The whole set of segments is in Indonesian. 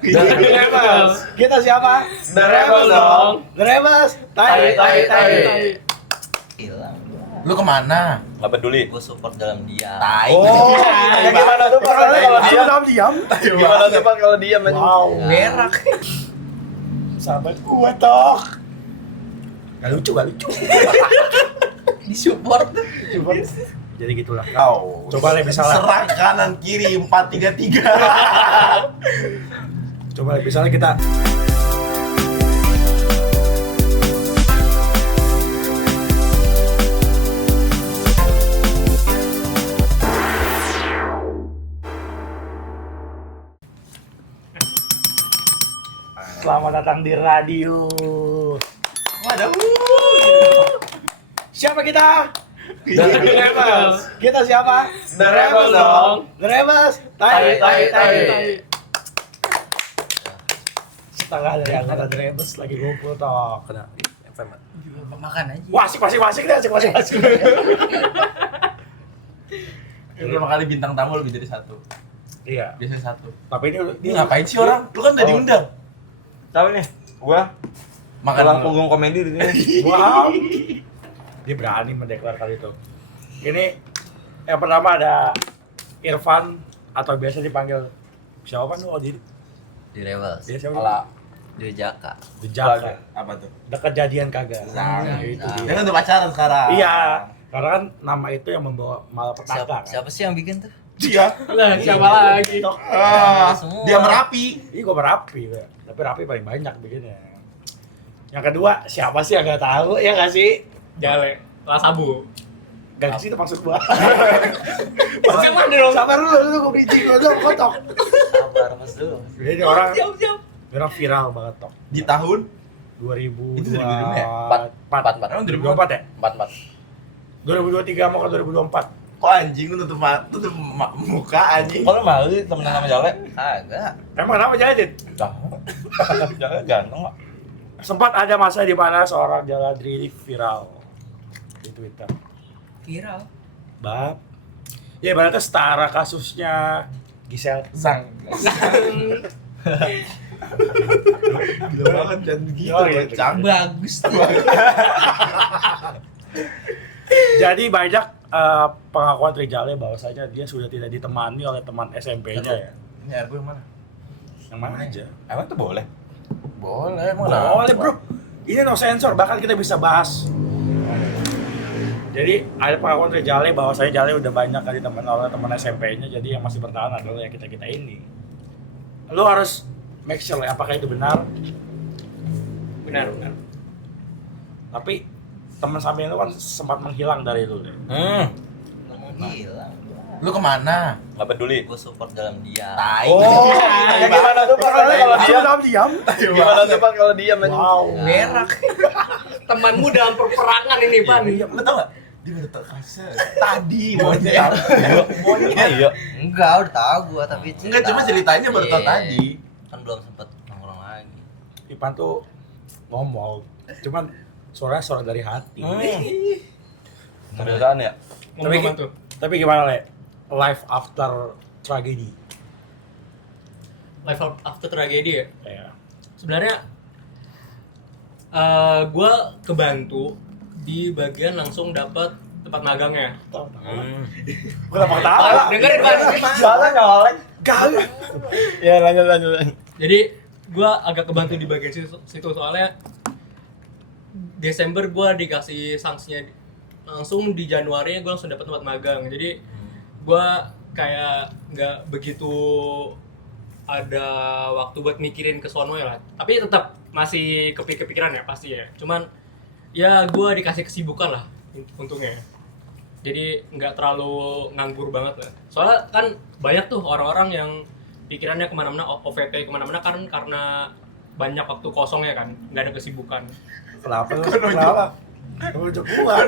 The Rebels. Kita siapa? The Rebels dong. The Rebels. Tai. Hilang. Lu kemana? Gak peduli. Gue support dalam dia. Tai. Oh, Gimana tuh Pak kalau diam? Gimana tuh Pak kalau diam aja? Wow. Berak. Sahabat gua toh. Gak lucu. Disupport. Jadi gitulah. Kau. Coba lebih salah. Serang kanan kiri 4-3-3. Coba misalnya kita Selamat datang di radio. Waduh. Siapa kita? The Rebels. Kita siapa? The Rebels dong. The Rebels. Tai. Setengah dari anggota The Rebels lagi ngumpul toh. Kena FM. Makan aja. Wah, asik deh. Pertama kali bintang tamu lebih dari satu. Iya. Biasanya satu. Tapi Ini ngapain sih orang? Lu kan udah diundang. Tahu nih, gua Makan tulang dulu. punggung komedi di sini. Wow. Dia berani mendeklarasikan itu. Ini yang pertama ada Irfan atau biasa dipanggil siapa nu? Oh, di Rebels. dia siapa? Alah. Di Jaka. Dejaka. Apa tuh? Dekat jadian kagak. Nah, itu nah. dia. Dia kan udah pacaran sekarang. Iya, karena kan nama itu yang membawa malapetaka. Siapa sih yang bikin tuh? Dia. Lah, siapa lagi? Semua. Dia Merapi. Ih, gua Merapi, ya. Tapi Rapi paling banyak bikinnya. Yang kedua, siapa sih yang nggak tahu? Ya nggak sih? Jale, Lasabu. Gak sih itu maksud gua. Siapa dong? Sabar dulu, gua bridging dulu, kotok. Sabar Mas dulu. Jadi orang Siap. viral banget tok. Di tahun 2000 Itu 2005 ya? 4. Emang 2024 ya? 4. 2023 mau ke 2024. kok anjing lu tutup muka anjing. Kalau malu temenan sama Jale? Agak. Emang kenapa jadi? Jale ganteng kok. Sempat ada masa di mana seorang Jaladri viral di Twitter. Viral. Bab. Ya ibaratnya setara kasusnya Gisel. Sang. Gila banget dan gitu. Oh, iya. Bocah. Bagus tuh. Jadi banyak pengakuan Trijale bahwasanya dia sudah tidak ditemani oleh teman SMP-nya ya. Ini air gue yang mana? Yang mana aja? Emang tuh boleh? Boleh, emang Boleh bro. Ini no sensor, bahkan kita bisa bahas. Jadi ada pengakuan Trijale bahwasanya Jale udah banyak kali teman oleh teman SMP-nya, jadi yang masih bertahan adalah ya kita ini. Lu harus make sure apakah itu benar. Benar. Tapi teman samping lu kan sempat menghilang dari lu deh. Hilang. Lu kemana? Gak peduli. Gue support dalam dia. Tai. Gimana tuh Pak kalau diam? diam. Gimana tuh Pak kalau diam aja? Wow. Berak. Temanmu dalam peperangan ini, Pan. Iya, lu tau gak? Dia baru tau kasih tadi monyet. Iya. Enggak, udah tahu gua tapi Enggak, cuma ceritanya baru tau Iya. tadi. Kan belum sempet nongkrong lagi. Ipan tuh ngomong, cuman suara dari hati. Kebiasaan ya? Tapi gimana Le? Life after tragedi. Life after tragedi ya. Ya. Sebenarnya gue kebantu di bagian langsung dapat tempat magangnya. Kenapa ketawa? Dengerin Pak. Salah nyolek. Gak. Ya lanjut. Jadi gue agak kebantu di bagian situ soalnya Desember gue dikasih sanksinya langsung di Januari gue langsung dapat tempat magang. Jadi gue kayak nggak begitu ada waktu buat mikirin ke sono ya lah. Tapi tetap masih kepikiran ya pasti ya. Cuman ya gue dikasih kesibukan lah untungnya. Jadi nggak terlalu nganggur banget lah. Soalnya kan banyak tuh orang-orang yang pikirannya kemana-mana, OVT kemana-mana kan karena banyak waktu kosong ya kan, nggak ada kesibukan. Kenapa? Kenapa? Nunjuk gua.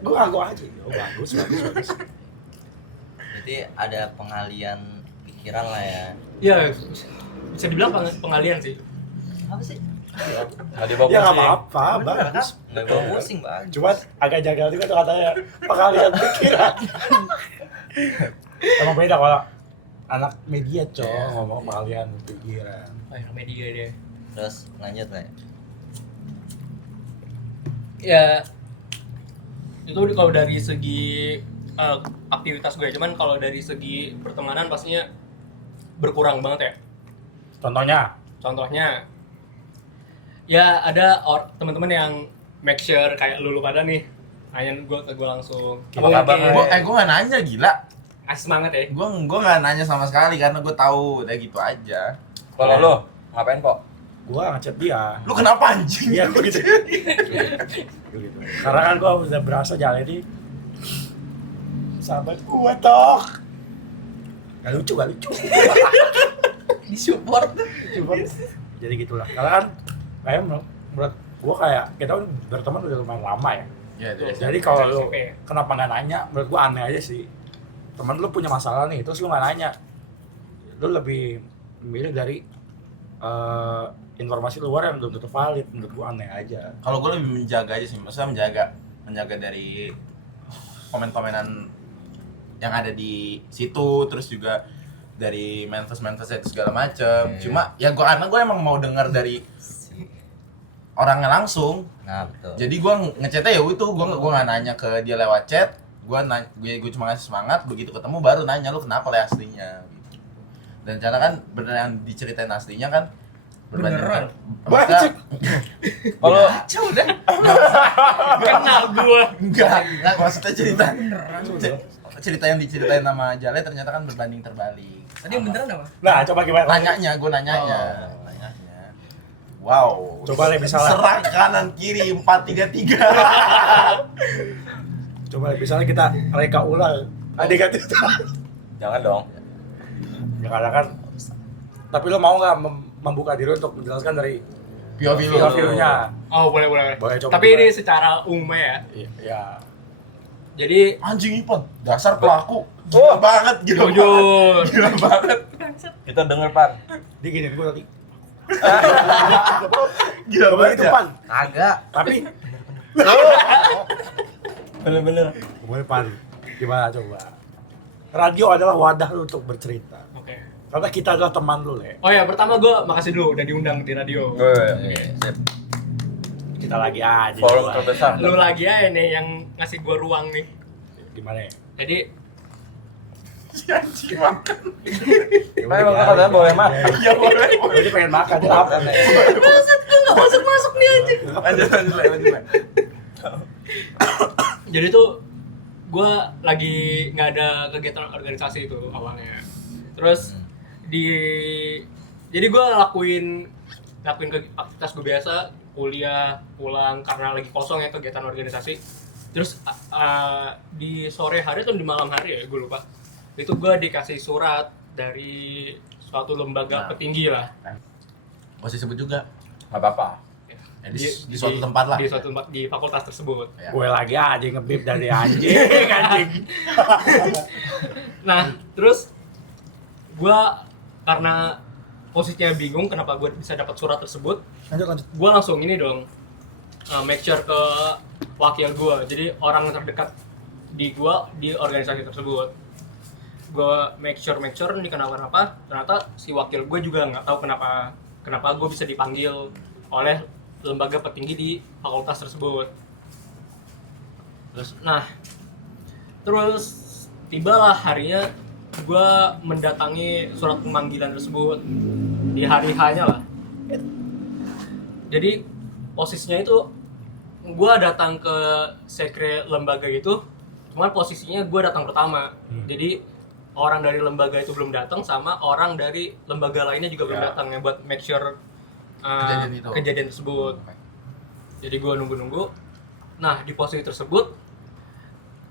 Gua ngaku aja. Oh, bagus. Berarti ada pengalian pikiran lah ya. Ya bisa dibilang pengalian sih. Apa sih? Nggak dibawa Ya nggak pusing. apa-apa, bagus. Nggak bawa pusing bang. Cuman agak jagal juga tuh katanya pengalian pikiran. Emang beda kalau anak media ngomong kalian pikiran. Oh, ya, media dia. Terus lanjut lah. Ya itu kalau dari segi aktivitas gue, cuman kalau dari segi pertemanan pastinya berkurang banget ya. Contohnya ya ada teman-teman yang make sure kayak lu pada nih nanyain gue ke gue langsung. Apa kabar? Gue gak nanya gila. Kasih semangat ya. Gue gak nanya sama sekali karena gue tahu udah gitu aja. Kalau lo ngapain kok? Gua ngechat dia. Lu kenapa anjing? Iya, gua gitu. Karena kan gua udah berasa jalan ini sahabat gua toh. Gak lucu. Disupport. Jadi gitulah. Karena kan kayak menurut gua kayak kita kan berteman udah lumayan lama ya. Ya, Jadi kalau lu SMP. kenapa nggak nanya, menurut gua aneh aja sih. Temen lu punya masalah nih, terus lu nggak nanya. Lu lebih memilih dari informasi luar yang belum tentu valid. Menurut gua aneh aja. kalau gue lebih menjaga aja sih, maksudnya menjaga dari komen-komenan yang ada di situ, terus juga dari manifest itu segala macem. Cuma ya karena gue emang mau dengar dari orangnya langsung. Nah, betul. Jadi gue ngechatnya ya itu, gue nggak nanya ke dia lewat chat. Gue cuma ngasih semangat, begitu ketemu baru nanya lu kenapa le aslinya gitu. Dan cara kan bener yang diceritain aslinya kan Beneran? Maksudnya, Kalau udah Kenal gue. enggak maksudnya cerita yang diceritain sama Jale ternyata kan berbanding terbalik. Tadi yang beneran apa? Nah, coba gimana? Nanyanya. Wow. Coba Le, misalnya. Serang kanan kiri 4-3-3. Coba misalnya kita reka ulang adegan itu. jangan dong. Ya karena kan. Tapi lo mau nggak membuka diri untuk menjelaskan dari view-nya? Oh, boleh. Boleh, coba. Tapi ini secara umum ya. Iya. Jadi Anjing Ipon, dasar pelaku. Gila banget, jujur. Gila banget. Kita denger Pan. Dia gini gue tadi. Gila Coba banget. itu Ya. Pan. Kagak. Tapi Bener-bener. boleh Pan. Gimana coba? Radio adalah wadah lu untuk bercerita. Oke. Karena kita adalah teman lu, Le. Oh ya, pertama gue makasih dulu udah diundang di radio. Sip. Kita lagi aja. Forum coba. terbesar. Lu lagi aja nih yang ngasih gue ruang nih. Gimana ya? Jadi Anjing makan. Emang katanya boleh mah. Ya boleh. Dia pengen makan, dia lapar. nggak masuk nih anjing. Lanjut. Jadi tuh gue lagi nggak ada kegiatan organisasi itu awalnya. Terus jadi gue lakuin aktivitas gue biasa, kuliah, pulang karena lagi kosong ya kegiatan organisasi. Terus di sore hari atau di malam hari ya gue lupa, itu gue dikasih surat dari suatu lembaga petinggi lah. Masih sebut juga. Gak apa-apa. Ya, di suatu tempat lah. Di suatu tempat di fakultas tersebut. Ya. Gue lagi aja ngebip dari anjing. Nah, terus gue karena posisinya bingung kenapa gue bisa dapat surat tersebut, Lanjut. gue langsung ini dong make sure ke wakil gue, jadi orang terdekat di gue di organisasi tersebut. Gue make sure nih kenapa ternyata si wakil gue juga nggak tahu kenapa gue bisa dipanggil oleh lembaga petinggi di fakultas tersebut. Terus tibalah harinya gue mendatangi surat pemanggilan tersebut di hari H-nya lah. Jadi posisinya itu gue datang ke sekre lembaga itu, cuman posisinya gue datang pertama. Jadi orang dari lembaga itu belum datang, sama orang dari lembaga lainnya juga belum datang ya buat make sure kejadian tersebut. Jadi gue nunggu. Nah di posisi tersebut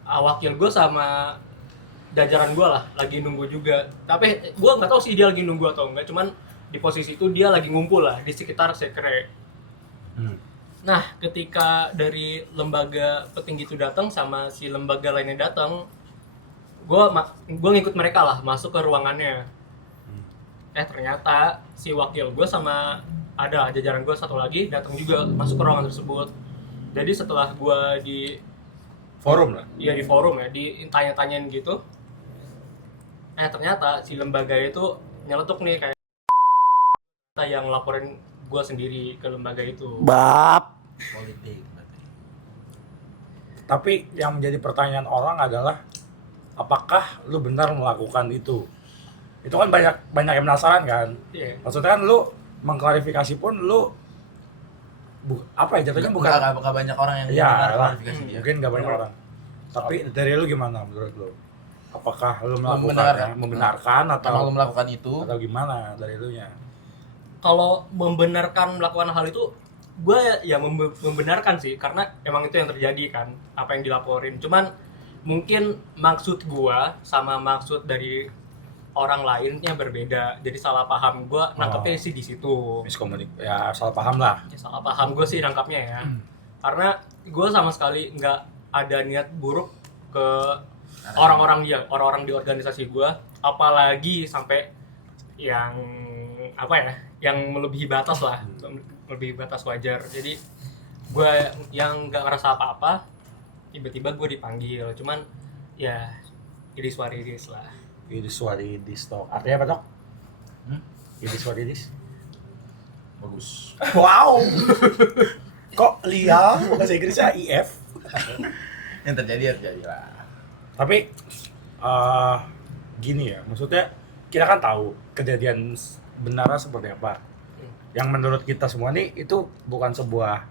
wakil gue sama jajaran gue lah lagi nunggu juga. Tapi gue nggak tahu sih dia lagi nunggu atau enggak. Cuman di posisi itu dia lagi ngumpul lah di sekitar sekre. Nah ketika dari lembaga petinggi itu datang sama si lembaga lainnya datang, gue ngikut mereka lah masuk ke ruangannya. Ternyata si wakil gue sama ada jajaran gue satu lagi datang juga masuk ke ruangan tersebut. Jadi setelah gue di Forum lah. Iya di forum ya, ditanya-tanyain gitu. ternyata si lembaga itu nyeletuk nih kayak yang laporin gue sendiri ke lembaga itu. Bab. Politik berarti. Tapi yang menjadi pertanyaan orang adalah apakah lu benar melakukan itu? Itu kan banyak yang penasaran kan. Iya. Maksudnya kan lu mengklarifikasi pun lu apa ya jatuhnya bukan Nggak banyak orang yang Iya mendengar lah, klarifikasi dia. mungkin nggak banyak Benar. orang. Tapi dari lu gimana menurut lu? Apakah lu melakukannya, membenarkan Kalau atau lu melakukan itu, gimana dari lu nya? Kalau membenarkan melakukan hal itu, gue ya membenarkan sih, karena emang itu yang terjadi kan, apa yang dilaporin. Cuman mungkin maksud gue sama maksud dari orang lainnya berbeda, jadi salah paham gue nangkepnya sih di situ. Ya salah paham lah. Ya, salah paham gue sih nangkapnya ya, karena gue sama sekali nggak ada niat buruk ke orang-orang di organisasi gue, apalagi sampai yang apa ya, yang melebihi batas lah, melebihi batas wajar. Jadi gue yang nggak ngerasa apa-apa, tiba-tiba gue dipanggil. Cuman ya it is what it is lah. Idis Waridis toh. Artinya apa dok? Idis Waridis. bagus. Wow. Kok Lia bahasa Inggrisnya IF? Yang terjadi lah. Tapi gini ya, maksudnya kita kan tahu kejadian benarnya seperti apa. Yang menurut kita semua nih itu bukan sebuah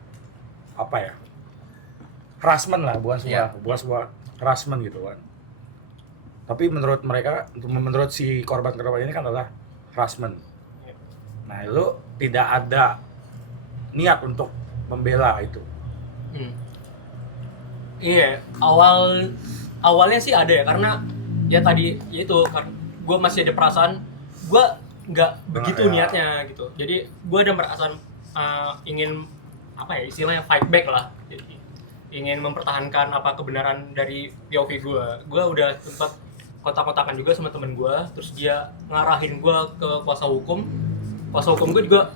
apa ya, harassment lah, bukan sebuah harassment gitu kan. Tapi menurut mereka, menurut si korban ini kan adalah harassment. Nah, lu tidak ada niat untuk membela itu. Iya, awalnya sih ada ya, karena ya tadi ya itu kan gue masih ada perasaan gue nggak begitu niatnya gitu. Jadi gue ada perasaan ingin apa ya istilahnya fight back lah. Jadi ingin mempertahankan apa kebenaran dari POV gue. Gue udah sempat kontak-kontakan juga sama temen gue, terus dia ngarahin gue ke kuasa hukum gue juga,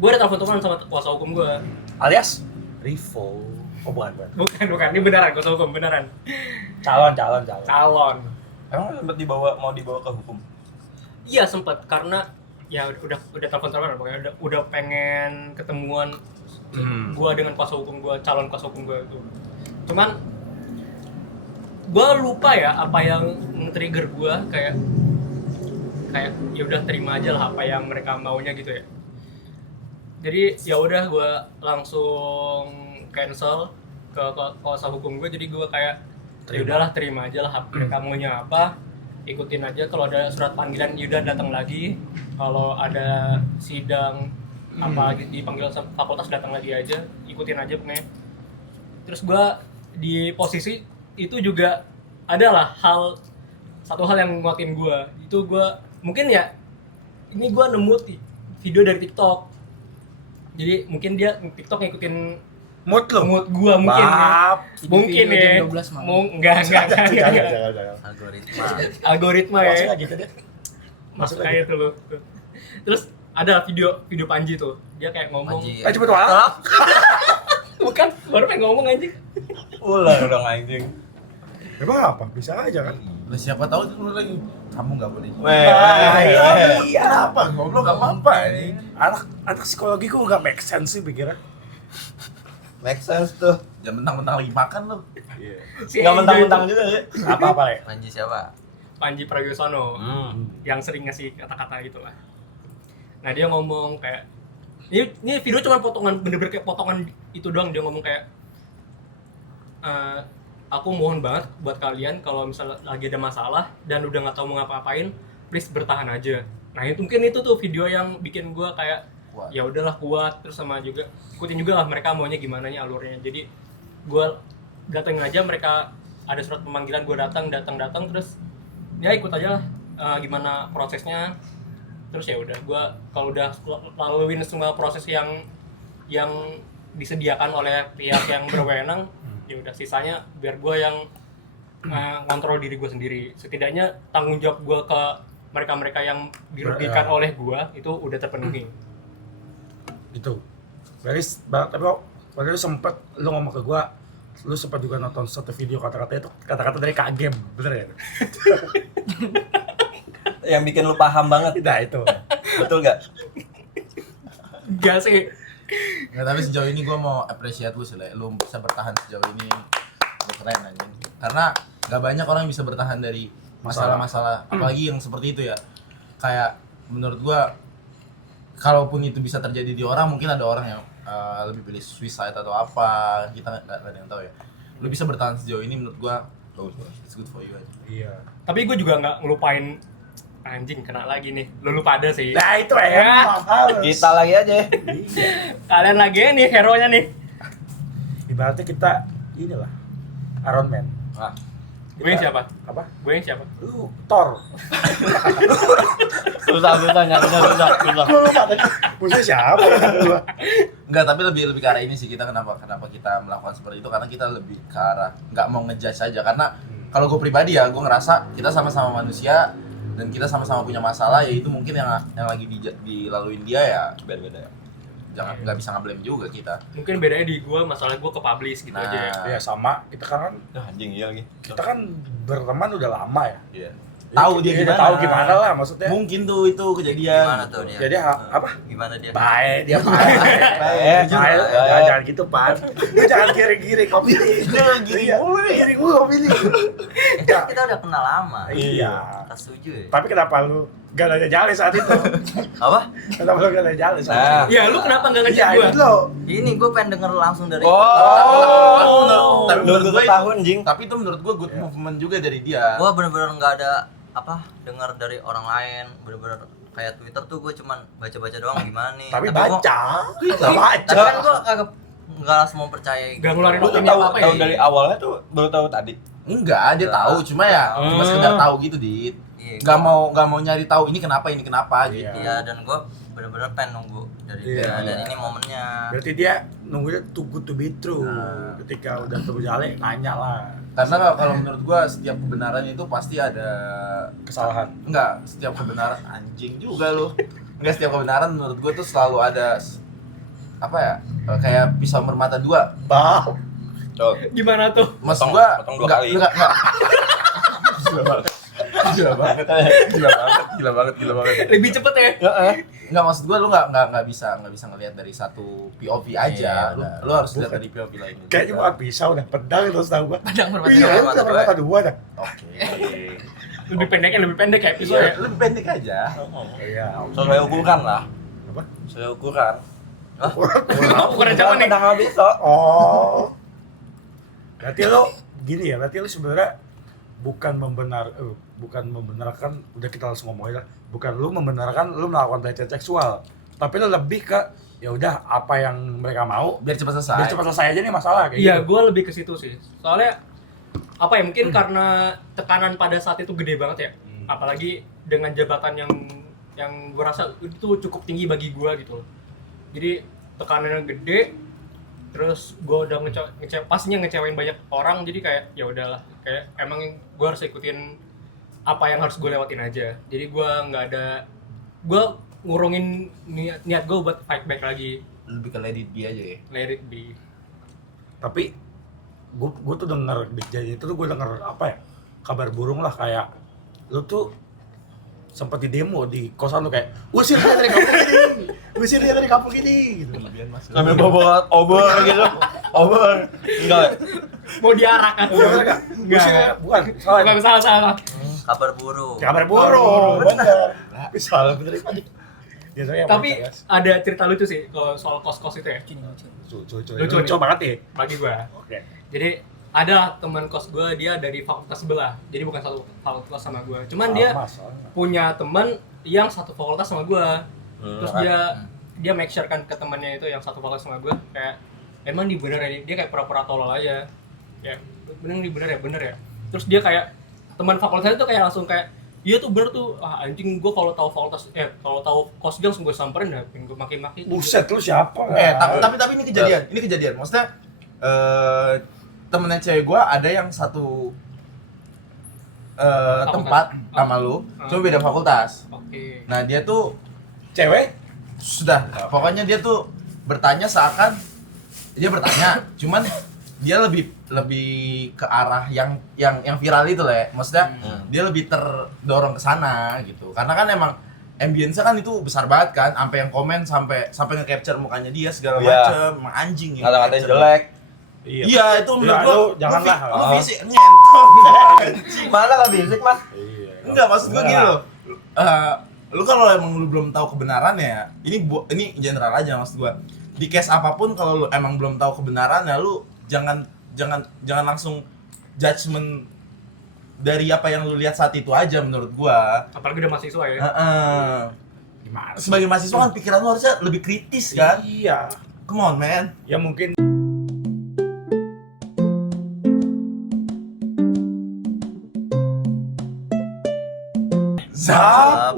gue ada telepon-teleponan sama kuasa hukum gue. Alias Rivo. Oh bukan. Bukan, ini beneran kuasa hukum, beneran. Calon. Emang sempat mau dibawa ke hukum? Iya sempet, karena ya udah telepon-teleponan, pokoknya udah pengen ketemuan gue dengan kuasa hukum gue, calon kuasa hukum gue itu. Cuman gue lupa ya apa yang men-trigger gue, kayak ya udah terima aja lah apa yang mereka maunya gitu ya. Jadi ya udah gue langsung cancel ke kuasa hukum gue. Jadi gue kayak ya udahlah terima aja lah apa mereka maunya apa, ikutin aja. Kalau ada surat panggilan ya udah datang lagi, kalau ada sidang apa dipanggil fakultas datang lagi aja, ikutin aja pokoknya. Terus gue di posisi itu juga adalah satu hal yang nguatin gue. Itu gue mungkin ya, ini gue nemu video dari TikTok. Jadi mungkin dia TikTok ngikutin mood gue mungkin ya. Mungkin ya. Enggak. Algoritma ya. Gitu deh. Masuk kayak itu loh. Terus ada video Panji tuh. Dia kayak ngomong. Cepet wala. Bukan, baru pengen ngomong anjing. Ulang dong anjing. Emang apa? Bisa aja kan? Lah siapa tahu itu lagi kamu nggak boleh. Iya. Apa? Ngobrol nggak apa-apa ini. Anak psikologi kok nggak make sense sih pikirnya. Make sense tuh. Jangan mentang-mentang lagi makan lo. Iya. Nggak mentang-mentang juga ya. Apa ya? Panji siapa? Panji Pragiwaksono yang sering ngasih kata-kata gitu lah. Nah dia ngomong kayak ini video cuma potongan, bener-bener kayak potongan itu doang. Dia ngomong kayak aku mohon banget buat kalian kalau misalnya lagi ada masalah dan udah nggak tahu mau ngapa-ngapain, please bertahan aja. Nah itu mungkin itu tuh video yang bikin gue kayak ya udahlah kuat. Terus sama juga ikutin juga lah mereka maunya gimana nya alurnya. Jadi gue datengin aja, mereka ada surat pemanggilan, gue datang terus ya ikut aja lah gimana prosesnya. Terus ya udah gue kalau udah laluin semua proses yang disediakan oleh pihak yang berwenang, ya udah sisanya biar gue yang ngontrol diri gue sendiri. Setidaknya tanggung jawab gue ke mereka yang dirugikan oleh gue itu udah terpenuhi. Itu tapi waktu itu sempet lu ngomong ke gua, lu sempat juga nonton satu video kata-kata itu, kata-kata dari Kak Game, bener ya? yang bikin lu paham banget. Nah itu. Betul nggak? Enggak sih. Nggak, tapi sejauh ini gue mau appreciate lu sih, Le. Lu bisa bertahan sejauh ini, lu keren anjing. Karena nggak banyak orang yang bisa bertahan dari masalah-masalah, apalagi yang seperti itu ya. Kayak menurut gue, kalaupun itu bisa terjadi di orang, mungkin ada orang yang lebih pilih suicide atau apa, kita nggak ada yang tahu ya. Lu bisa bertahan sejauh ini, menurut gue bagus, it's good for you aja. Iya. Tapi gue juga nggak ngelupain anjing kena lagi nih. Lu pada sih. Nah itu emang harus. Kita lagi aja. Kalian lagi nih hero-nya nih. Ibaratnya kita inilah Iron Man. Nah, Gue yang siapa? Apa? Gue yang siapa? Lu Thor. susah nyarinya susah. Lu lupa tadi. Musuhnya siapa? Gua. Enggak, tapi lebih ke arah ini sih, kita kenapa kita melakukan seperti itu, karena kita lebih ke arah nggak mau ngejudge saja. Karena kalau gue pribadi ya, gue ngerasa kita sama-sama manusia dan kita sama-sama punya masalah, yaitu mungkin yang lagi dilaluin dia ya beda-beda ya. Jangan, nggak bisa ngeblame juga kita. Mungkin bedanya di gue, masalah gue ke publish gitu Nah. aja ya. Ya sama, kita kan Anjing iya lagi. kita kan berteman udah lama ya. Iya. Tahu dia Udah gimana? tahu gimana lah maksudnya. Mungkin tuh itu kejadian. Gimana tuh dia? Jadi apa? Gimana dia? Baik, dia baik. Baik. Jangan gitu, Pan. Lu jangan giring-giring kopi nih. Jangan giring mulu nih. Giring mulu kopi nih. Kan kita udah kenal lama. Iya. Kita setuju ya? Tapi kenapa lu gak nanya Jale saat itu? Apa? Kenapa lu gak nanya Jale saat Nah. itu? Ya lu kenapa nggak Iya, ngecek gue? itu lo. Ini gue pengen denger langsung dari Tapi menurut Lu gue tahun jing. Tapi itu menurut gue good movement juga dari dia. gue bener-bener nggak ada dengar dari orang lain, bener-bener kayak Twitter tuh gue cuman baca-baca doang gimana nih. Tapi gua- baca. tapi kan gue kagak nggak langsung mau percaya. Gak ngeluarin Lu tuh opini tahu apa-apa tahu ya? dari awalnya tuh baru tahu tadi. Enggak, dia tahu, cuma cuma sekedar tahu gitu, Dit. Iya, Nggak mau nyari tahu ini kenapa gitu. Iya, dan gue bener-bener pengen nunggu dari Iya. dia, dan ini momennya. Berarti dia nunggunya too good to be true. Nah. Ketika udah ketemu Jale, nanya lah. Karena kalau menurut gua setiap kebenaran itu pasti ada Kesalahan. enggak, setiap kebenaran anjing juga lu. Enggak, setiap kebenaran menurut gua tuh selalu ada apa ya? Kayak pisau bermata dua. Bau. Tuh. Gimana tuh? Maksud Potong- gua potong dua enggak kali. enggak. Gila banget. Gila banget. Lebih cepet ya? Enggak, maksud gua lu enggak bisa ngelihat dari satu POV aja. Iya, Lu harus lihat dari POV lain. Kayaknya bukan pisau dah, pedang itu setahu gua. Padang bermata Iya, dua. lu udah bermata dua dah. Oke. Lebih pendek kayak episode Iya, ya. lebih pendek aja. Iya. Sesuai ukuran lah. Apa? Sesuai ukuran. Ukuran siapa nih? Pedang habis kok. Oh. Berarti lo gini ya, berarti lo sebenarnya bukan membenarkan, udah kita langsung ngomongin lah. Bukan lu membenarkan lu melakukan pelecehan seksual, tapi lo lebih ke ya udah apa yang mereka mau Biar cepat selesai. biar cepat selesai aja nih masalah kayak Iya, gitu. gue lebih ke situ sih. Soalnya apa ya? Mungkin karena tekanan pada saat itu gede banget ya. Apalagi dengan jabatan yang gue rasa itu cukup tinggi bagi gue gitu. Jadi tekanannya gede. Terus gue udah pastinya ngecewain banyak orang. Jadi kayak ya udahlah. Kayak emang gue harus ikutin apa yang harus gue lewatin aja. Jadi gue gue ngurungin niat gue buat fight back lagi. Lebih ke let it be aja ya. Let it be. Tapi gue tuh denger di kejadian itu tuh gue denger apa ya, kabar burung lah, kayak lu tuh sempat di demo di kosan lu kayak usir dia dari kampung ini, usir dia dari kampung ini gitu. Sambil bawa obor gitu. Obor. Enggak. Mau diarak kan? Udah enggak? Usir dia, bukan, salah. Bukan, salah. Kabar burung. Kabar burung, bener. Tapi salah bener tadi. Biasanya Tapi ada cerita lucu sih kalau soal kos-kos itu ya. lucu banget ya. Bagi gua. Oke. Jadi ada teman kos gua, dia dari fakultas sebelah. Jadi bukan satu fakultas sama gua. Cuman dia punya teman yang satu fakultas sama gua. Terus dia make sure kan ke temannya itu yang satu fakultas sama gua, kayak emang di bener ya, dia kayak pura-pura tolol aja. Kayak bener ya. Terus dia kayak teman fakultasnya tuh kayak langsung kayak iya tuh bener tuh, anjing gua kalau tahu fakultas kalau tahu kos dia langsung gue samperin dah, pengen gue maki-maki. Buset, lu siapa? Tapi ini kejadian. Maksudnya temennya cewek gua ada yang satu tempat sama lu, cuma beda fakultas. Oke. Nah, dia tuh Cewek? sudah, pokoknya dia tuh bertanya seakan dia bertanya, cuman dia lebih ke arah yang viral itu lah ya. Maksudnya dia lebih terdorong ke sana gitu. Karena kan emang ambience kan itu besar banget kan, sampai yang komen sampai nge-capture mukanya dia segala Iya. macem, emang anjing ya. Ngata-ngatain jelek. Iya, itu menurut Ya, gua lu janganlah. lu fisik nyentuh. Mana nggak fisik mas? Iya. Enggak, maksud gua gini loh. Lu kalau emang lu belum tahu kebenaran ya, ini general aja maksud gua. Di case apapun kalau lu emang belum tahu kebenaran ya lu jangan langsung judgement dari apa yang lu lihat saat itu aja menurut gua. Apalagi udah mahasiswa ya. Gimana sih? Sebagai mahasiswa kan pikiran lu harusnya lebih kritis kan? Iya. Come on man. Ya mungkin Zap.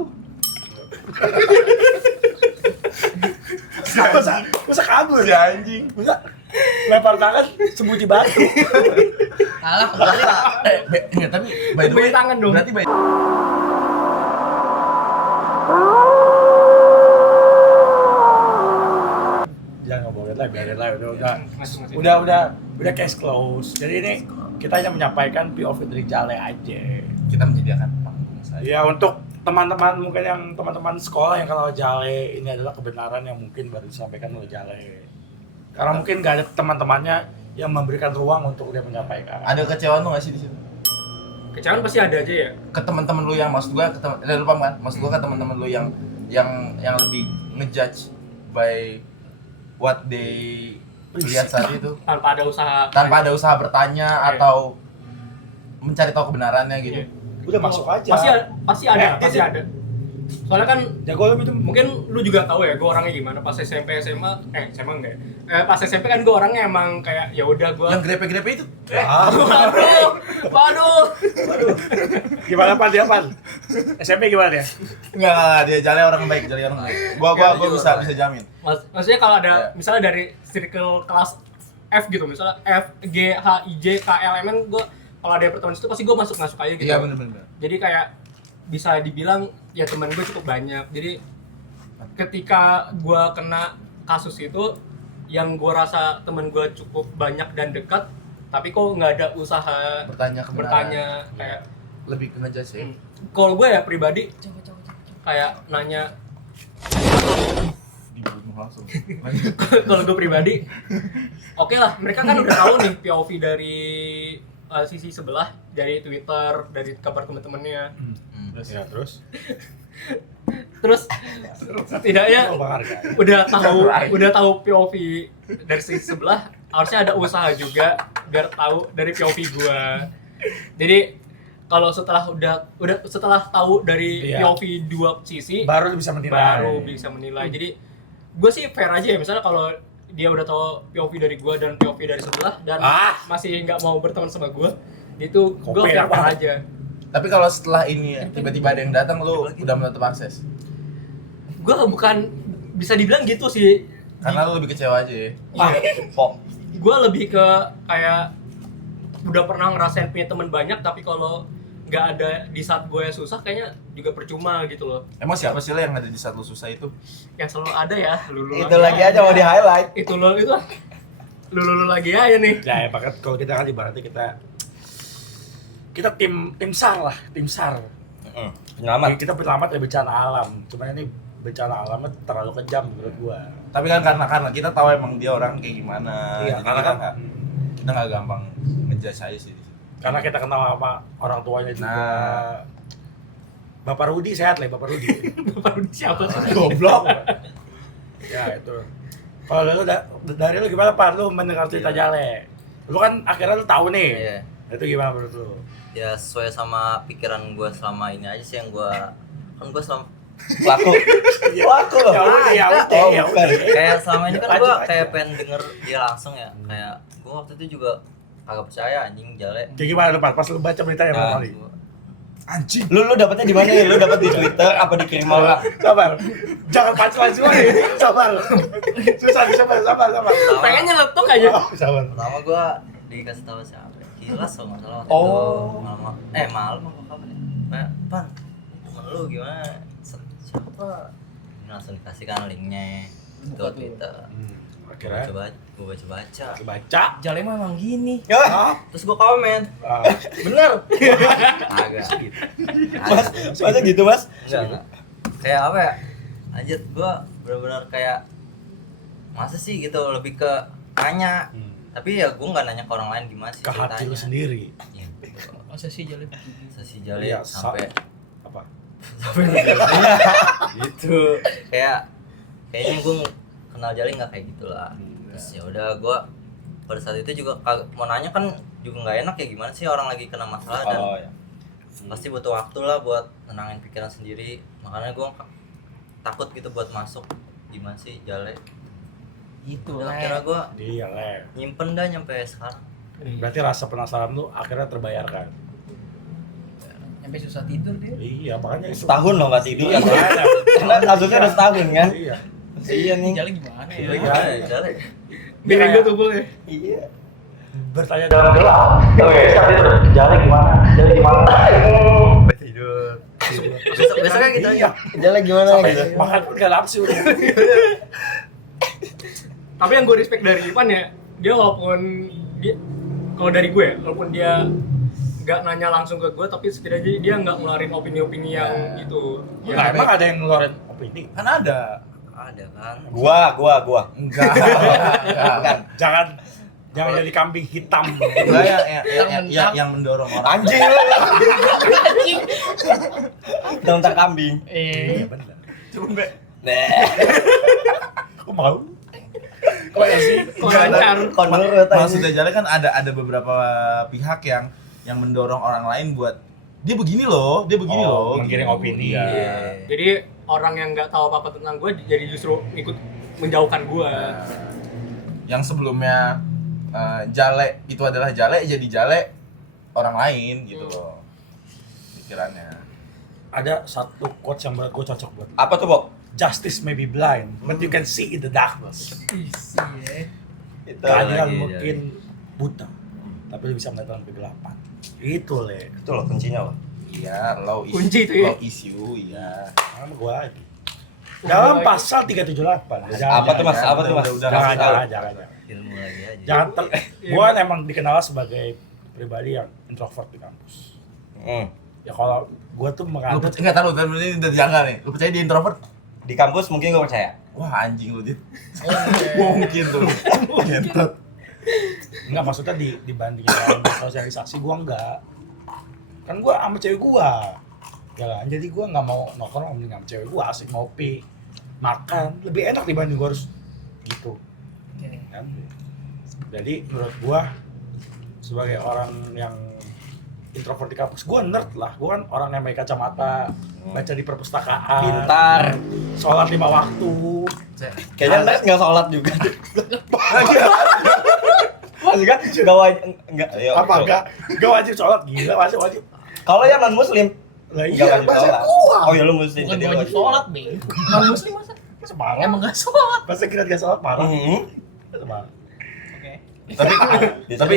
Masa kabur Si anjing. Masa lempar tangan sembunyi batu. Kalah kembali lah. Enggak, tapi by the way Beri tangan dong. Berarti Jangan boleh lah, biarin lah udah. Masuk. Udah case close. Jadi ini kita hanya menyampaikan POV dari Jale aja. kita menyediakan panggung saja. Ya untuk teman-teman mungkin yang teman-teman sekolah yang kalau Jale ini adalah kebenaran yang mungkin baru disampaikan oleh Jale. Karena mungkin gak ada teman-temannya yang memberikan ruang untuk dia menyampaikan. Ada kecewaan lu nggak sih di situ? Kecewaan pasti ada aja ya. Ke teman-teman lu yang maksud gua lu paham kan? Maksud gua ke teman-teman lu yang lebih ngejudge by what they lihat saat itu Tanpa ada usaha. tanpa ada usaha bertanya Iya. atau mencari tahu kebenarannya gitu. Iya. Udah masuk aja. Pasti ada, pasti ada. Soalnya kan Jago lu itu mungkin lu juga tahu ya gue orangnya gimana pas SMP SMA SMA enggak ya? Pas SMP kan gue orangnya emang kayak ya udah gue Yang grepe-grepe itu. waduh Gimana Pan dia Pan? SMP gimana dia? Enggak, dia Jale orang baik, Jale orang baik. Gua bisa jamin. maksudnya kalau ada Ya. misalnya dari circle kelas F gitu misalnya F G H I J K L M N gue kalau ada yang pertemuan itu pasti gue masuk aja gitu. Iya benar. Jadi kayak bisa dibilang ya teman gue cukup banyak. Jadi ketika gue kena kasus itu yang gue rasa teman gue cukup banyak dan dekat tapi kok nggak ada usaha bertanya kayak lebih ke ngejudge ya. kalau gue ya pribadi kayak nanya Dibunuh langsung. kalau gue pribadi oke lah mereka kan udah tahu nih POV dari sisi sebelah dari Twitter dari kabar teman-temannya Ya terus. terus setidaknya udah tahu POV dari sisi sebelah harusnya ada usaha juga biar tahu dari POV gua. Jadi kalau setelah tahu dari Iya. POV dua sisi Baru bisa menilai. Jadi gue sih fair aja ya misalnya kalau dia udah tahu POV dari gua dan POV dari sebelah dan masih nggak mau berteman sama gua itu gua Kopi fair apa? aja. Tapi kalau setelah ini tiba-tiba ada yang datang lu udah menutup akses. Gua bukan bisa dibilang gitu sih. Karena lu lebih kecewa aja ya. Gue lebih ke kayak udah pernah ngerasain punya temen banyak tapi kalau nggak ada di saat gue yang susah kayaknya juga percuma gitu loh. Emang siapa sih lo yang ada di saat lu susah itu? Yang selalu ada ya lulu Itu lagi aja mau di highlight. itu lulu lagi aja nih. Ya, paket kalau kita kan ibaratnya kita tim SAR lah, tim SAR. Penyelamat. Kita penyelamat dari bencana alam. Cuman ini bencana alamnya terlalu kejam menurut gua. Tapi kan karena kita tahu emang dia orang kayak gimana. Iya, Jadi karena kita kan kita nggak gampang ngejudge aja sih. karena kita kenal sama orang tuanya juga. Nah. Bapak Rudi sehat lah, Bapak Rudi. Bapak siapa sih? Goblok. Ya itu. Kalau lu dari lu gimana Pak? Lu mendengar cerita Jale. Lu kan akhirnya lu tahu nih. Iya. Itu gimana menurut lu? Ya sesuai sama pikiran gue selama ini aja sih yang gue kan gue selama Pelaku. Pelaku loh. Ya udah. kayak selama ini kan gue Lanjut aja. kayak pengen denger dia langsung ya kayak gue waktu itu juga kagak percaya anjing Jale. Kayak gimana lu Pak? Pas lu baca beritanya pertama kali. Anjing. Lu dapetnya di mana ya? Lu dapet di Twitter apa dikirim orang? Sabar. Jangan punchline semua nih. Sabar. Susah, sabar. Pengen nyeletuk aja. Sabar. Pertama gue dikasih tahu siapa Kilas kalau nggak salah waktu Oh. itu malam apa kapan ya Pan temen lu gimana siapa langsung dikasih kan linknya Ketua Twitter. Akhirnya Gue baca. baca. Jale memang gini. Ah, Terus gue komen. ah. Bener. Agak. Masa gitu mas? Enggak. Kayak apa ya? Anjir, gue benar-benar kayak masa sih gitu, lebih ke nanya. Tapi ya gue nggak nanya ke orang lain gimana sih Ke hati lu sendiri. Iya. Masa sih Jale? Sesi Jale Iya, sampai apa? gitu. Kayaknya gue kenal Jale nggak kayak gitulah. Terus ya udah gue pada saat itu juga mau nanya kan juga nggak enak ya, gimana sih orang lagi kena masalah dan Ya. pasti butuh waktu lah buat nenangin pikiran sendiri. Makanya gue takut gitu buat masuk gimana sih Jale. Itu Udah, akhirnya gue Iya, Le. nyimpen dah nyampe sekarang. Berarti rasa penasaran lu akhirnya terbayarkan. Sampai susah tidur dia. Iya, makanya itu. Setahun loh nggak tidur. Iya, makanya. Karena kasusnya udah setahun kan? Iya. Iya nih. Jale gimana ya? Gimana ya, Jale? Biarin gue tubuh ya. Iya. Bertanya dalam gelap. Oke, saat itu Jale gimana? Jale gimana? Tidur. Besoknya gitu aja. Jalan gimana Sampai gitu? makan pun gak nafsu. Tapi yang gue respect dari Ivan ya, dia walaupun dia kalau dari gue ya, walaupun dia nggak nanya langsung ke gue, tapi setidaknya dia nggak ngeluarin opini-opini yang gitu. Nah, emang ada yang ngeluarin opini? Kan ada. Ada kan. Gua. Enggak. Bukan. Jangan jadi kambing hitam. Enggak yang mendorong orang. Anjing lu. Tentang kambing. Iya, benar. Coba Nah. Aku mau. Kok ya sih? Lancar. Menurut maksudnya Jale kan ada beberapa pihak yang mendorong orang lain buat dia begini loh, menggiring gitu. opini. Iya. Jadi orang yang nggak tahu apa-apa tentang gue jadi justru ikut menjauhkan gue. Yang sebelumnya Jale itu adalah Jale, jadi Jale orang lain gitu loh pikirannya. Ada satu quotes yang menurut gue cocok buat apa tuh, Bob? Justice may be blind, but you can see in the darkness. Itu Keadilan lagi, mungkin buta, tapi lu bisa melihat dalam kegelapan. Itu Le. itu loh kuncinya loh. Iya, low issue. Kunci itu ya? Low issue, iya. Sama gua lagi. Dalam pasal 378. Apa tuh, Mas? Apa tuh, Mas? Udah Jangan, kasih tahu. jangan. Ilmu lagi aja. Jangan gua emang dikenal sebagai pribadi yang introvert di kampus. Ya kalau gua tuh Lu menganut enggak tahu kan ini udah diangkat nih. Lu percaya dia introvert? Di kampus mungkin gue percaya. Wah, anjing lu dia. Mungkin tuh. Ngentot. enggak, maksudnya dibandingin dalam sosialisasi gua enggak. Kan gua sama cewek gua. Ya kan? Jadi gua enggak mau nongkrong sama cewek gua, asik ngopi, makan, lebih enak dibanding gua harus gitu. Kan? Jadi menurut gua sebagai orang yang introvert di kampus, gua nerd lah. Gua kan orang yang pakai kacamata, baca di perpustakaan, Pintar. sholat 5 waktu. Kayaknya ntar nggak sholat juga. Maksudnya nggak wajib, nggak. Apa enggak wajib sholat, gila wajib. Kalau yang non muslim Lah nggak iya, wajib bahasa sholat. gua. Oh ya lu muslim Bukan jadi gue lu wajib sholat, Bang. Non muslim masa? Semarang. Emang gak sholat. Masa kira gak sholat parah? Mhm. Semarang. Oke. Tapi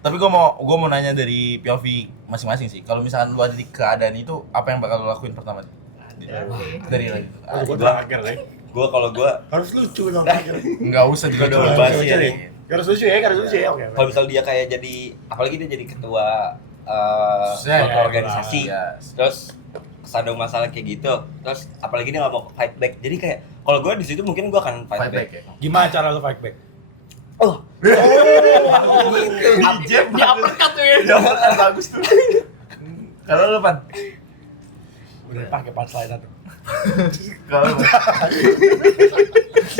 tapi gue mau nanya dari POV masing-masing sih. Kalau misalkan lu ada di keadaan itu, apa yang bakal lu lakuin pertama? Dari lagi. Gua terakhir nih. Kalau gue Harus lucu dong terakhir. Enggak usah juga Udah dulu. basi Lucu ya, nih. Harus lucu ya, harus lucu ya. Oke. kalau misal dia kayak jadi, apalagi dia jadi ketua Ya, suatu ya, organisasi, ya. terus kesandung masalah kayak gitu, terus apalagi dia nggak mau fight back, jadi kayak kalau gue di situ mungkin gue akan fight, Fight back. back ya. Gimana cara lu fight back? Oh, Di uppercut tuh ya. Jangan bagus tuh. Kalau lu Pan? Udah pakai punchline tuh. Kalau lu?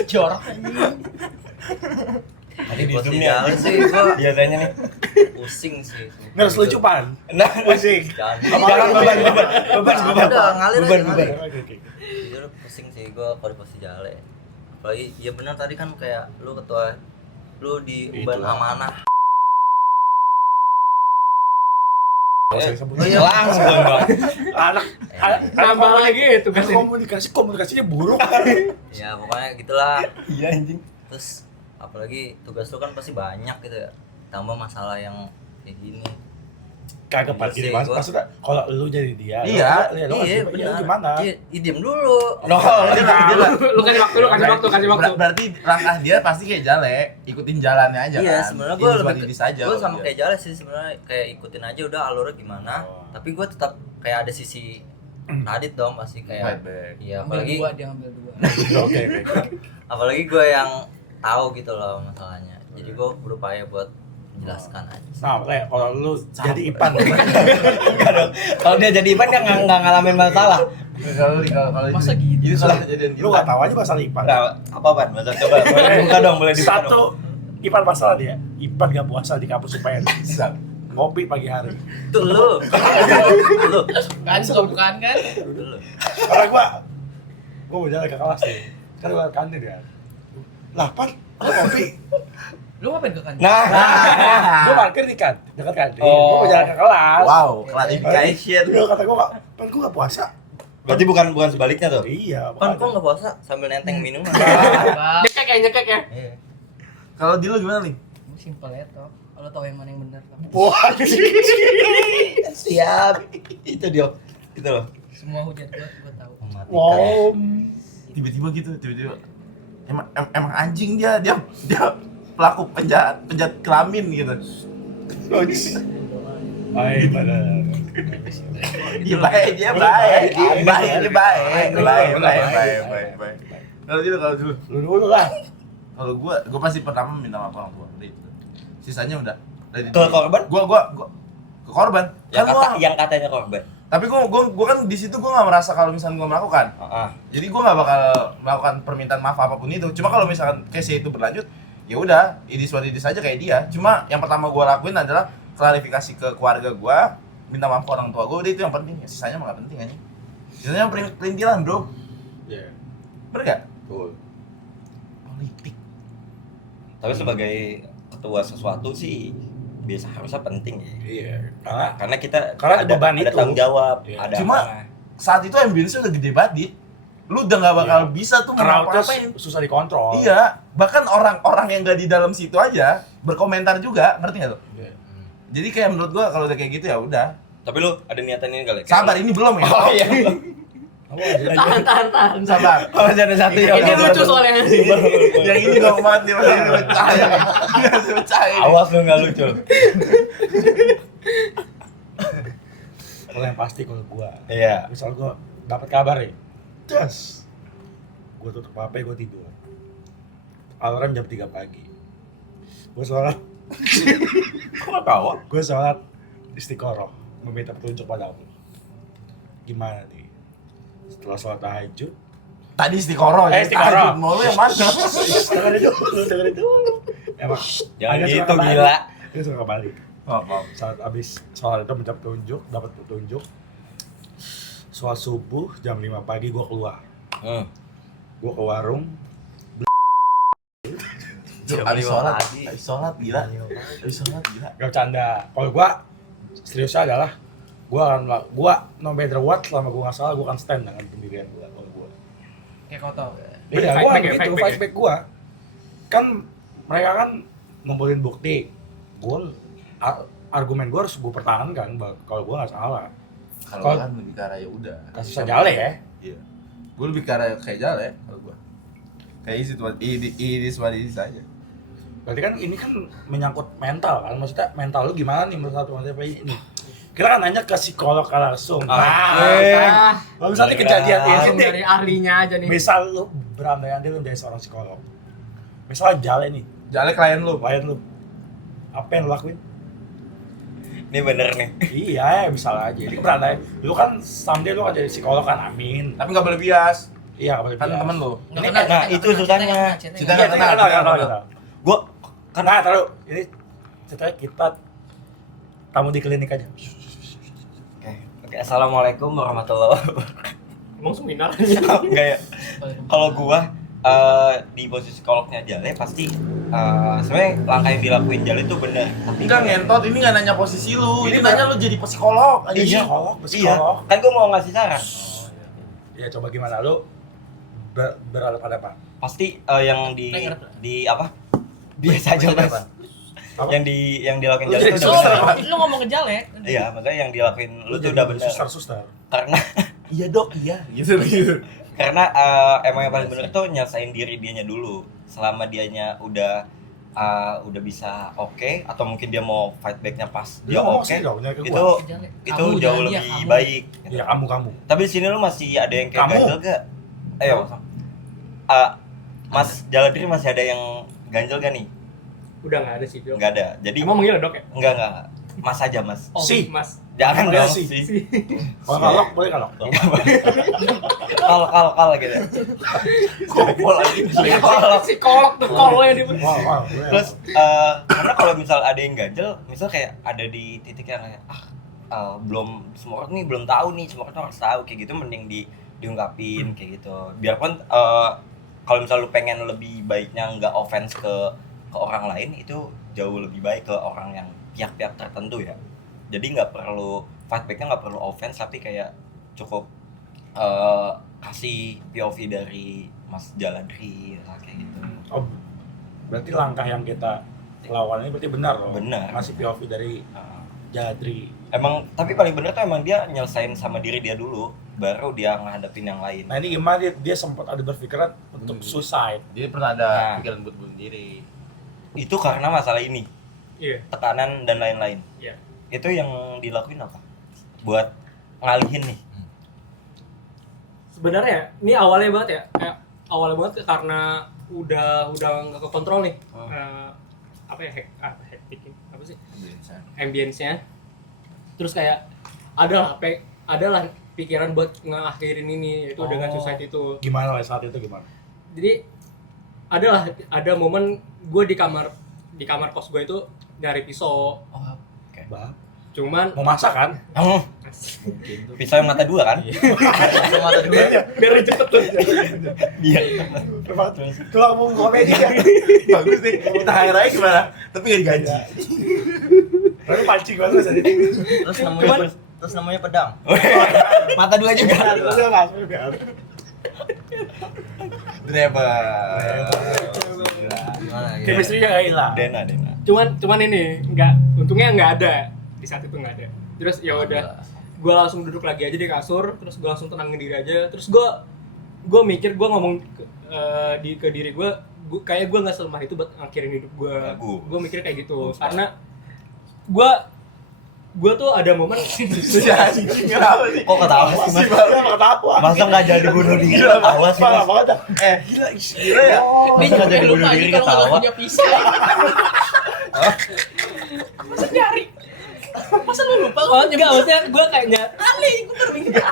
Jorok. nanti di Posisi zoom nih Jale sih gua biasanya nih. pusing sih. Nggak harus lucu pan. Nah, Pusing. Jangan. jangan beban. Udah ngalir aja, Beban. ngalir. Oke. Jujur pusing sih gua kalau di posisi Jale. Apalagi ya benar tadi kan kayak lu ketua, lu diemban Itulah. amanah. Nggak usah disebut. Oh iya. Langsung Bang. Anak Nambah lagi tugas ini. komunikasinya buruk. Ya pokoknya gitulah. Iya anjing. Terus apalagi tugas lu kan pasti banyak gitu ya. Tambah masalah yang kayak gini. kagak parkir mas. Maksudnya kalau lu jadi dia, Iya, lu benar. gimana? Iya, diem dulu. No, Lu kasih waktu. Berarti langkah dia pasti kayak Jale, ikutin jalannya aja Iya, kan. sebenarnya gue lebih saja. gue sama kayak Jale sih sebenarnya, kayak ikutin aja udah alurnya gimana. Tapi gue tetap kayak ada sisi Radit dong pasti kayak. Iya, apalagi Dia ngambil 2. Oke. apalagi gue yang tahu gitu loh masalahnya. Jadi gue berupaya buat menjelaskan aja. Nah, kalau lu jadi Ipan, Enggak dong. Kalau dia jadi Ipan dia nggak ngalamin masalah. Kalau Masa gitu? Itu salah kejadian lu nggak tahu aja masalah Ipan. Nah, apa Pan? Masa coba boleh buka dong, boleh dibuka dong. Satu Ipan masalah dia, Ipan gak puasa di kampus supaya bisa. ngopi pagi hari. Itu lu. Lu. Kan bukan kan? Karena gua mau jalan ke kelas nih, kan gua kantin ya. Lah Pan, lu ngopi. Lu ngapain ke kantin? Nah, Gua parkir di dekat kantin. Oh. Gua mau jalan ke kelas. Wow, clarification. Dia kata gua, Pan gua gak puasa. berarti bukan sebaliknya tuh. Iya, Kan kok nggak puasa sambil nenteng minuman. Nyekek ya. Iya. Kalau di lu gimana nih? Simpel ya toh. Kalau tahu yang mana yang benar. Wah, Siap. Itu dia. Itu loh. Semua hujat gua tahu. wow. Tiba-tiba gitu, emang anjing dia pelaku penjahat kelamin gitu. Baik, benar. Dia baik. Kalau dulu. Lu dulu lah. Kalau gua pasti pertama minta maaf orang tua. Udah itu. Sisanya udah. Ke korban? Gua ke korban. Yang katanya korban. Tapi gua kan di situ gua nggak merasa kalau misalnya gua melakukan. Jadi gua nggak bakal melakukan permintaan maaf apapun itu. Cuma kalau misalkan case itu berlanjut, ya udah, idis saja kayak dia. Cuma yang pertama gua lakuin adalah klarifikasi ke keluarga gua, minta maaf ke orang tua gua, udah itu yang penting. Sisanya mah nggak penting aja. Sisanya perintilan, bro. Iya. Bener nggak? Betul. Politik. Tapi sebagai ketua sesuatu sih biasa harusnya penting ya. Iya. Karena kita Karena ada beban ada itu. tanggung jawab, Iya. ada Cuma apa. saat itu ambience udah gede banget, Dit. Lu udah nggak bakal bisa tuh Crowd-nya ngapa-ngapain. susah dikontrol. Iya, bahkan orang-orang yang nggak di dalam situ aja berkomentar juga, ngerti nggak tuh? Iya. Jadi kayak menurut gua kalau udah kayak gitu ya udah. Tapi lu ada niatan ini kali? Sabar, ini belum ya. Oh iya. Tahan. Sabar. Oh, masih ada satu ya. Ini lucu soalnya. Yang ini dong banget nih, masih pecah ya. Masih pecah ini. Awas lu nggak lucu. Kalau yang pasti kalau gua, Iya. misal gua dapat kabar nih, das, gua tutup HP, gua tidur. Alarm jam 3 pagi. Gua sholat, Kok tahu? gua sholat istiqoroh, meminta petunjuk padamu. Gimana nih? Setelah sholat tahajud, Tadi istiqoroh ya. Istiqoroh. Tahajud mulu yang mana? dengerin dulu. Emang, Jangan agak suka gitu, kebalik. gila. Dia suka kebalik. Oh, Saat abis sholat itu minta petunjuk, dapat petunjuk. Sholat subuh jam 5 pagi gua keluar. Gua ke warung. Habis sholat gila. Gak bercanda. Kalau gua seriusnya adalah gua no matter what, selama gua nggak salah gua akan stand dengan pendirian gua. Kalau gua Kayak kau tahu. beda, Fight gua back ya, gitu, fight back fight back gua. Kan mereka kan ngumpulin bukti. Gua argumen gua harus gua pertahankan kalau gua nggak salah. Kalau kan lebih ke arah ya udah. Kasusnya Jale ya. Iya. Gue lebih ke arah kayak Jale kalau gua. Kayak ini saja. Berarti kan ini kan menyangkut mental kan, maksudnya mental lu gimana nih menurut satu maksudnya ini. Kita kan nanya ke psikolog langsung. Kalau misalnya kejadian Langsung ini, dari ahlinya aja nih. misal lu berandai-andai lu menjadi seorang psikolog. Misal Jale nih, Jale klien lu. apa yang lu lakuin? Ini bener nih. Iya, misalnya aja. Ini berandai, lu kan someday lu kan jadi psikolog kan, amin. Tapi nggak boleh bias. Iya, boleh Kan temen lu. Ini nah, itu susahnya. Kita Iya, nggak kenal. Gua Karena taruh ini ceritanya kita tamu di klinik aja. Oke, assalamualaikum warahmatullahi wabarakatuh. Emang seminar. Enggak ya. Kalau gua di posisi psikolognya Jale pasti sebenarnya langkah yang dilakuin Jale itu benar. Tapi Enggak ngentot, ini nggak nanya posisi lu. Ini nanya lu jadi psikolog. Iya. Psikolog. Iya. Kan gua mau ngasih saran. Ya coba gimana lu berada pada apa? Pasti yang di apa? Biasa aja, Mas. Apa? yang dilakuin Lu Jale jadi itu suster, udah Pak. bener. Lu ngomong ke Jale. Iya, makanya yang dilakuin lu tuh udah bener. Suster. Karena Iya dok, iya gitu gitu. karena emang yang paling bener tuh nyelesain diri dianya dulu. Selama dianya udah bisa oke, atau mungkin dia mau fight backnya pas dia ngomong oke, sih dong, jangan ke itu gua. Jale. itu Kamu jauh jangan dia, lebih kamu. baik. Iya, kamu. Tapi di sini lu masih ada yang kayak Kamu? ganjel gak? Ayo, Mas Jaladri masih ada yang ganjel gak nih? Udah nggak ada sih, Dok. Nggak ada. Jadi Emang manggil Dok ya? enggak. Mas aja, Mas. Oh, Si. Mas. Jangan Boleh dong sih. sih. Kalau kalok boleh kalok. Kal gitu. Kopol lagi. Psikolog tuh kolnya di. Wow, boleh. Terus karena kalau misal ada yang ganjel, misal kayak ada di titik yang kayak belum semua orang nih belum tahu nih, semua orang harus tahu kayak gitu, mending diungkapin kayak gitu. Biarpun kalau misal lu pengen lebih baiknya nggak offense ke orang lain, itu jauh lebih baik ke orang yang pihak-pihak tertentu ya. Jadi nggak perlu fight backnya, nggak perlu offense, tapi kayak cukup kasih POV dari Mas Jaladri kayak gitu. Oh, berarti langkah yang kita lawan ini berarti benar loh. Benar. Masih POV dari Jaladri. Emang tapi paling bener tuh emang dia nyelesain sama diri dia dulu, baru dia ngadepin yang lain. Nah ini gimana dia sempat ada berpikiran untuk suicide. Dia pernah ada Nah. pikiran buat bunuh diri. Itu karena masalah ini, Iya. tekanan dan lain-lain. Iya. Itu yang dilakuin apa? Buat ngalihin nih. Sebenarnya ini awalnya banget ya, kayak awalnya banget karena udah nggak kekontrol nih. Apa ya, hectic apa sih? Ambience-nya. Terus kayak adalah pikiran buat ngakhirin ini, yaitu dengan suicide itu. Gimana saat itu gimana? Jadi ada momen gue di kamar kos gue itu nyari pisau. Bah, Cuman mau masak kan? Pisau yang mata dua kan? Sama mata dua. biar cepet tuh. Iya. Kalau mau komedi kan? Bagus nih. Kita hire aja gimana? Tapi nggak digaji. Lalu pancing banget tadi. Terus namanya pedang. Mata dua juga. Udah langsung udah. Driver. Gimana gitu? Chemistry-nya nggak hilang. Dena. Cuman ini untungnya nggak ada di saat itu, nggak ada. Terus ya udah, gue langsung duduk lagi aja di kasur, terus gue langsung tenangin diri aja. Terus gue mikir, gue ngomong ke diri gue kayak gue nggak selemah itu buat ngakhirin hidup gue. Bagus. Gue mikir kayak gitu karena gue tuh ada momen Kenapa sih? Kok ketawa sih, Mas? Masa nggak jadi bunuh diri ketawa sih, Mas? Gila ya. Masa nggak jadi bunuh diri kalau nggak ketawa? punya pisau. Masa nyari? Masa lu lupa? oh enggak, maksudnya gue kayaknya Ali, gue baru ingat.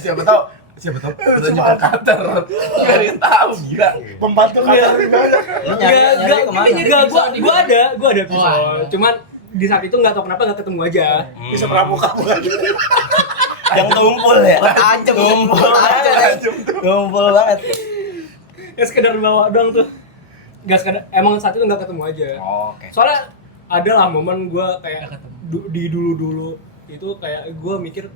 Siapa tahu kita nyimpan cutter. Nggak ada yang tahu, gila. Pembantu kantor Lu nyari kemana? enggak, gue ada pisau. Wah. Cuman di saat itu nggak tahu kenapa nggak ketemu aja. bisa pramuka bukan? Yang tumpul ya? Tajam, Tumpul banget. Ya sekedar bawa doang tuh. Nggak sekedar, emang saat itu nggak ketemu aja. Oke. Soalnya ada lah momen gue kayak Nggak ketemu. di dulu itu kayak gue mikir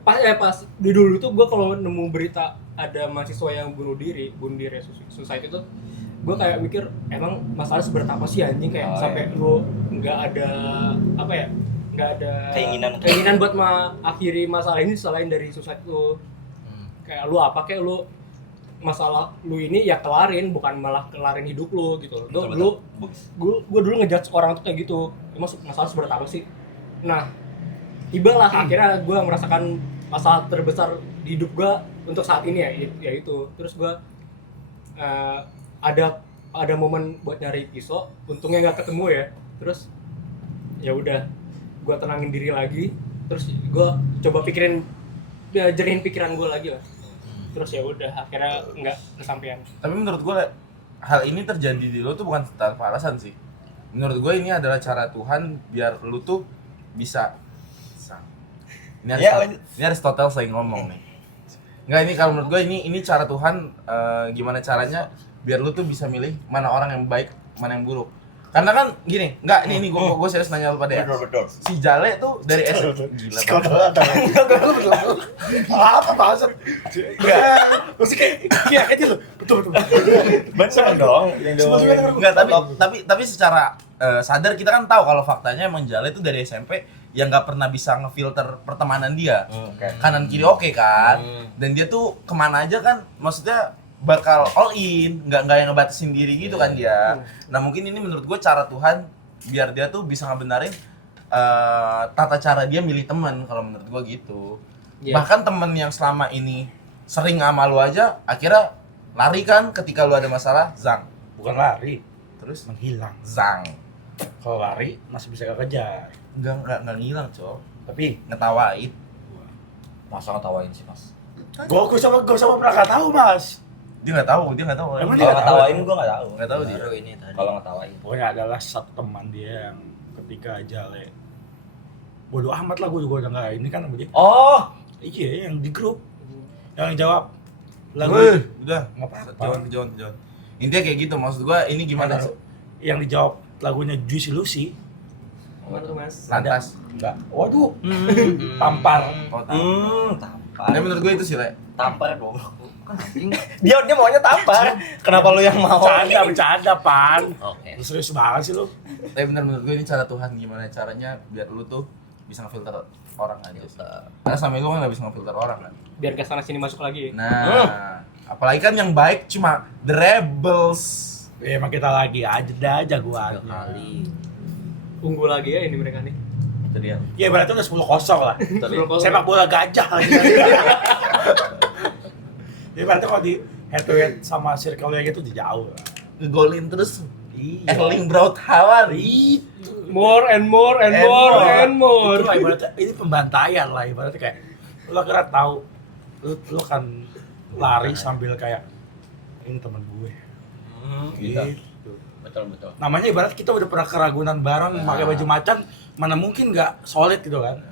pas di dulu itu gue kalau nemu berita ada mahasiswa yang bunuh diri suicide itu, gue kayak mikir emang masalah seberat apa sih anjing, kayak sampai lu nggak ada apa ya, nggak ada keinginan buat mengakhiri masalah ini selain dari suicide itu. Kayak lu apa, kayak lu masalah lu ini ya kelarin, bukan malah kelarin hidup lu gitu. Gue dulu ngejudge orang tuh kayak gitu, emang masalah seberat apa sih. Nah tibalah akhirnya gue merasakan masalah terbesar di hidup gue untuk saat ini ya itu. Terus gue ada momen buat nyari pisau, untungnya nggak ketemu ya. Terus ya udah, gue tenangin diri lagi, terus gue coba jernihin pikiran gue lagi lah. Terus ya udah, akhirnya nggak kesampaian. Tapi menurut gue hal ini terjadi di lo tuh bukan tanpa alasan sih. Menurut gue ini adalah cara Tuhan biar lo tuh bisa. Ini Aristoteles lagi ngomong nih. Enggak, ini kalau menurut gue ini cara Tuhan, gimana caranya biar lu tuh bisa milih mana orang yang baik, mana yang buruk. Karena kan gini, enggak, ini gue serius nanya lu pada ya. Betul. Si Jale tuh dari SMP gila. Apa bahasa? Mesti kayak gitu. Betul. Bener dong. Yang Enggak, tapi secara sadar kita kan tahu kalau faktanya emang Jale itu dari SMP yang nggak pernah bisa ngefilter pertemanan dia. Oke. Kanan kiri oke kan, Hmm. dan dia tuh kemana aja kan, maksudnya bakal all in, nggak yang ngebatasin diri gitu kan dia. Nah mungkin ini menurut gue cara Tuhan biar dia tuh bisa ngebenarin tata cara dia milih teman, kalau menurut gue gitu. Iya. Bahkan temen yang selama ini sering sama lu aja, akhirnya lari kan ketika lu ada masalah, zang. Bukan lari, Terus menghilang. zang. Kalau lari masih bisa kejar. Enggak ngilang, Cok. Tapi Ngetawain. Masa ngetawain sih, Mas? gue sama pernah nggak tahu, Mas. Dia nggak tahu. Emang Kalau dia nggak tahu? ngetawain gue nggak tahu. Nggak tahu dia. Baru ini tadi. Kalau ngetawain. Pokoknya adalah satu teman dia yang ketika Jale bodoh amat lah, gue juga udah nggak ini kan sama dia. Oh, Iya, yang di grup yang jawab lagu Wih, udah. nggak apa-apa. Kejauhan. Intinya kayak gitu, maksud gua ini gimana? Yang yang dijawab lagunya Juicy Lucy. Gimana tuh Mas? Lantas. Enggak. Waduh. Tampar. Oh, tahu. tampar. Tapi menurut gua itu sih, Le. Tampar dong. Dia maunya tampar. Kenapa lu yang mau? Bercanda, Pan. Oke. Lu serius banget sih lu. Tapi bener menurut gua ini cara Tuhan, gimana caranya biar lu tuh bisa ngefilter orang aja sih. Karena sama lu kan nggak bisa ngefilter orang kan. Biar ke sana sini masuk lagi. Nah, apalagi kan yang baik cuma the rebels. Ya emang kita lagi aja dah 3 jagoan. kali. Unggul lagi ya ini mereka nih. Itu dia. Ya berarti udah 10-0 lah. Sebelum Sepak bola gajah lagi. Jadi berarti kalau di head to head sama circle yang itu jauh lah. Ngegolin terus Iya. Erling Braut Haaland. more and more and And more more. and more. Itu lah ibaratnya ini pembantaian lah ibaratnya kayak lu kira tahu lu kan lari sambil kayak ini teman gue. Gitu. Gitu. Betul. Namanya ibarat kita udah pernah keragunan bareng pakai baju macan, mana mungkin nggak solid gitu kan?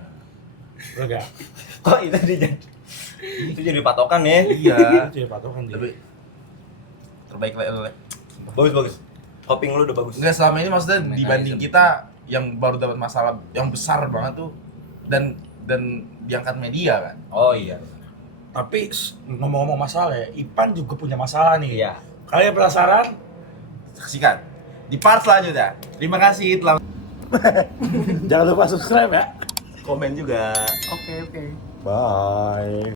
Udah gak? Kok itu jadi patokan ya? Iya. Itu ya patokan dia. Tapi terbaik Le. Bagus. Coping lu udah bagus. Enggak, selama ini maksudnya Mekanisme. dibanding kita yang baru dapat masalah yang besar banget tuh dan diangkat media kan. Oh iya. Tapi ngomong-ngomong masalah ya, Ipan juga punya masalah nih. Iya. Kalian penasaran? Saksikan di part selanjutnya. Terima kasih telah Jangan lupa subscribe ya. komen juga. Bye.